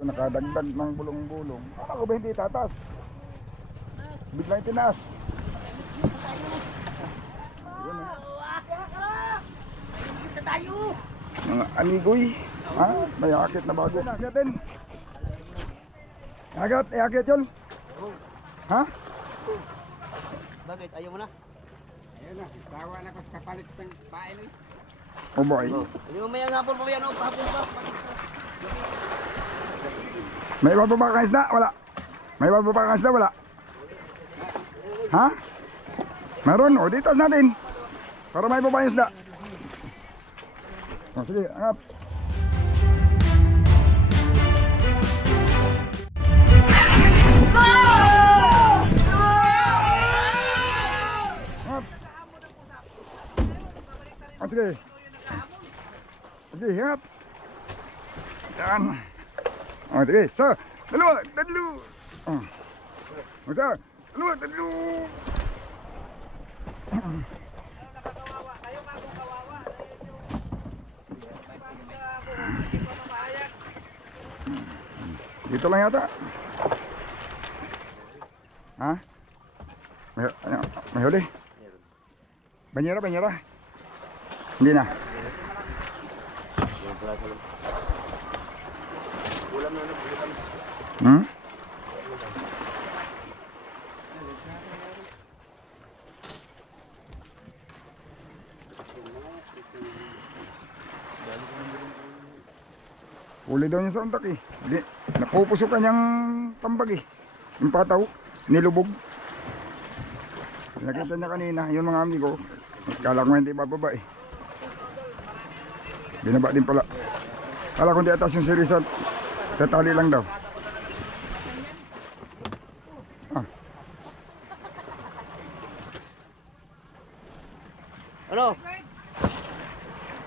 Nakadagdag ng bulong-bulong. Akala ko ba hindi tatas? Biglang tinaas. Mga amigoy. Ha? May akit na bago. Agatin. Akit yun. Ha? Bakit? Ayaw mo na? Ayun na, sawa na ko sa kapalit ng pain eh. Oh boy. Hindi mo mayang hapon pa yan o, hapon pa. May iba pa ba kang isda? Wala. May iba pa ba kang isda? Wala. Ha? Meron? O, dito natin. Para may iba pa yung isda. O, sige, angat. Angat. O, sige. Sige, angat. Yan. Oh, sige, sir. Dalawa, tatlo. Oh. Oh, sir. Dalawa, tatlo. Dito lang yata. Ha? May huli. Banyera. Hindi na. Hmm? Huli daw niya sa untak eh. Napupusok kanyang tambag eh. Yung pataw, nilubog. Nakita niya kanina, yun mga amigo. Kala ko hindi bababa eh. Binaba din pala. Kala ko di atas yung sirisan. Tatali lang daw. Ah. Ano?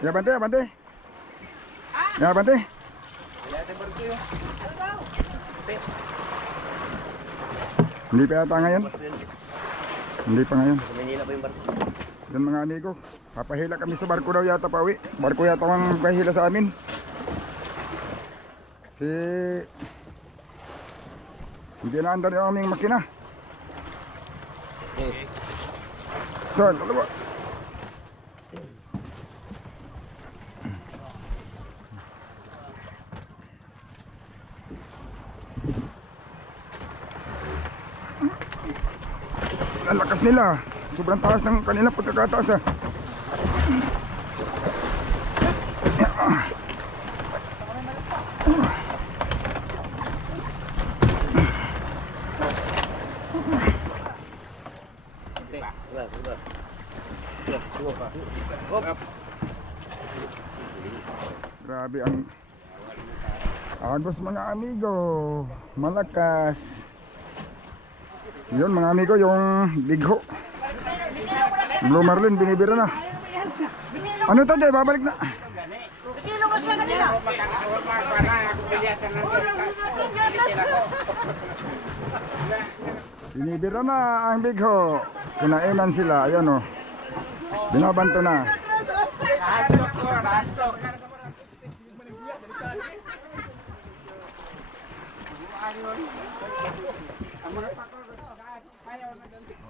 Ya bante. Ya bante. Hindi pa yata ngayon. Hindi pa ngayon. Manila pa yung barko. Yan mga amigo. Papahila kami sa barko daw yata pa uwi. Barko yata ang pahila sa amin. Hindi na andar yung aming makina. So, dalawa. Ang lakas nila. Sobrang taas ng kanilang pagkakataas ah. Grabe ang agos mga amigo. Malakas. Yun mga amigo, yung bigho. Blue Marlin, binibira na. Ano to, Jay? Babalik na. Sino ko sila kanina? Binibira na ang bigho. Kinainan sila, ayun o. Binabanto na.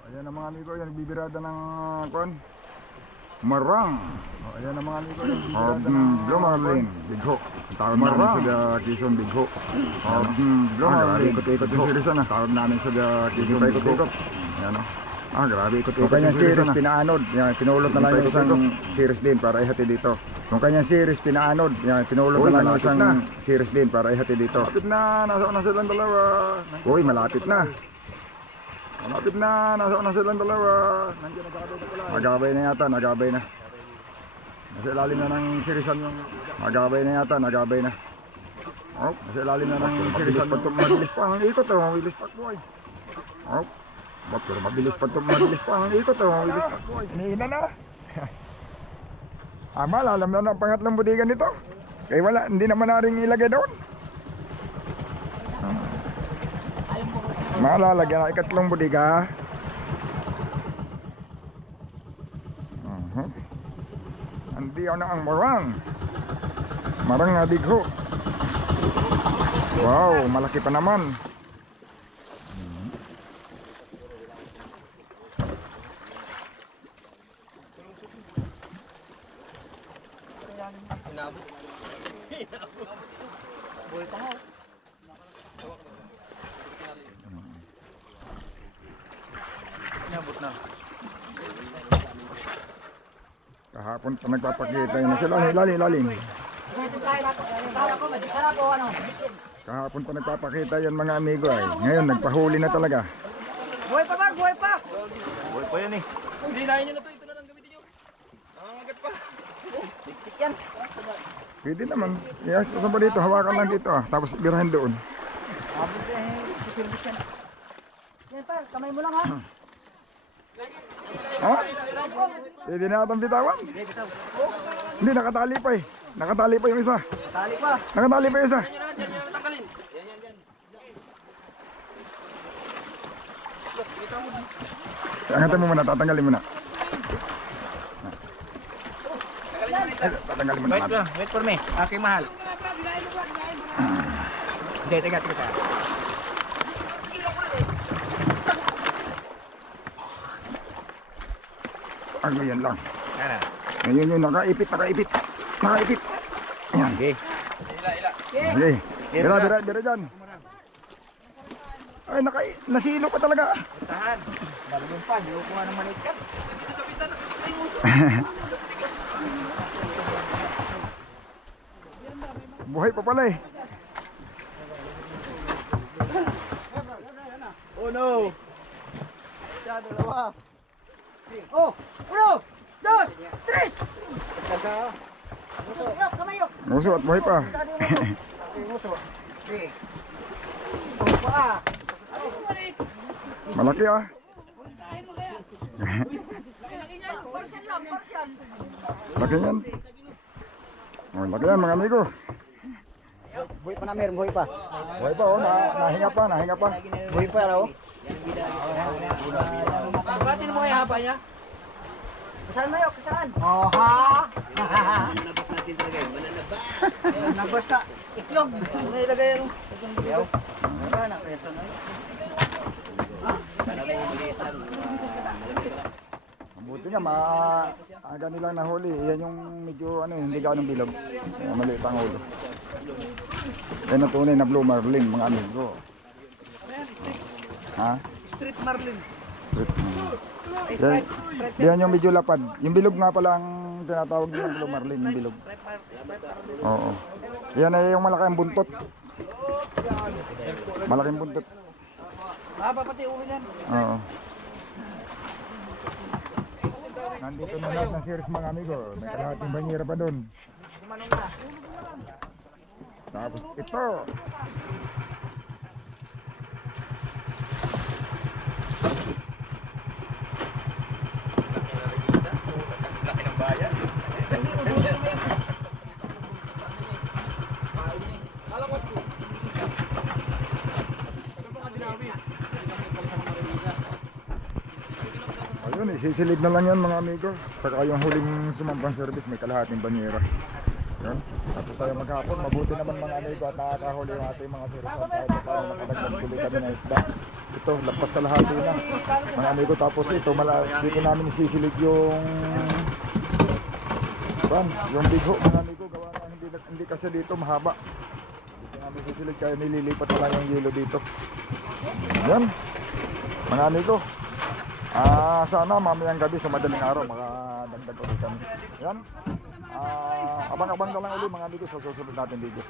Ayan ang mga amigo, yan bibirada ng kon. Marang. Ayan ang mga amigo, yan bibirada ng Blue Marlin, bigho. Tawag namin sa Quezon, bigho. Blue Marlin, ikot-ikot yung sirisan ah. Tawag namin sa Quezon, bigho. Ayan o. Grabe, ikot-ikot yung series pinaanod. Yan, pinulot na lang yung isang series din para ihati dito. Kung kanyang series pinaanod, yan, pinulot na lang yung isang series din para ihati dito. Malapit na, nasa una silang dalawa. Uy, malapit na. Malapit na, nasa una silang dalawa. Nagabay na yata, nagabay na. Nasa ilalim na ng serisan yung... Nagabay na yata, nagabay na. Oh, nasa ilalim na ng serisan yung... Mabilis pa ang ikot oh, wilis pa boy. Oh, pero mabilis pa ang ikot oh, wilis pa boy. Iniina na. Alam na ng pangatlong budigan nito. Kaya wala, hindi naman naring ilagay doon. Malalagyan na ikatlong budiga. Andiyan na ang marang. Marang nga bigho. Wow, malaki pa naman. Buhay pa nga. Inabot na. Kahapon pa nagpapakita yun na sila. Lalim. Kahapon pa nagpapakita yan mga amigo ay. Ngayon nagpahuli na talaga. Buhay pa, Mark, buhay pa. Buhay pa yan eh. Hindi na nyo na to. Ito na lang gamitin nyo. Nangangagat pa. Yan. Pwede naman. Yes, saan ba dito? Hawakan lang dito ah. Tapos ibirahin doon. Abot eh, siservice yan. Yan pa, kamay mo lang ha. Ha? Pwede na natang bitawan. Hindi, nakatali pa eh. Nakatali pa yung isa. Tali pa. Nakatali pa yung isa. Yan na natanggalin. Angatan mo muna, tatanggalin mo na. Ay, tatanggalin mo na. Wait for me. Aking mahal. Hindi, teka. Ano yan lang. Ano? Ngayon yun, nakaipit. Nakaipit. Ayan. Okay. Okay. Bira dyan. Ay, nasilo pa talaga. Tahan. Balong pa. Di ko kuha ng maliit ka. Buhay pa pala eh. Oh no. Oh, uno, dos, tres. Yok, kamay yok. Muso at buhay pa. Okay. Oh, pa. Malaki ah. Portion lang, portion. Laki yan. Oh, laki yan mga amigo. Buhay pa na, meron, buhay pa. Buhay pa oh, nahinga pa. Buhay pa, ano? Pagbatin mo kaya haba niya. Kasaan mo yok, kasaan? Oh, ha? Nabas natin talaga yun. Mananaba. Nabasa. Iklog. Ano ilagay yan? Yaw. Wala na. Peso na yun. Talaga yung maliit na. Buti nga, maaga nilang nahuli. Yan yung medyo hindi gano'n ng bilog. Maliit ang ulo. Yan ang tunay na blue marlin mga amigo. Ha? Street Marlin. Street. Yan yung medyo lapad. Yung bilog nga pala ang tinatawag yung blue marlin, yung bilog. Oo. Yan ay yung malaking buntot. Malaking buntot. Haba pati ulo niyan. Oo. Nandito na lahat ng series mga amigo. May kalahating banyera pa doon. Tapos ito. Laki ng bayan. Ayun, isisilid na lang yan mga amigo. Saka yung huling sumampang service, may kalahating banyera. Yan. Tapos tayo maghapon. Mabuti naman mga amigo at nakakahuli yung ating mga service. At tayo para makadagdag tuloy kami ng isda. Ito, lampas kalahati na. Mga amigo, tapos ito, dito namin isisilid yung yung big hook mga amigo. Gawa na hindi kasi dito mahaba. Dito namin isisilid kaya nililipat na lang yung yelo dito. Yan. Mga amigo. Sana mamayang gabi sa madaling araw makadagdag ulit kami. Yan. Abang-abang na lang ulit mga amigo sa susunod natin video.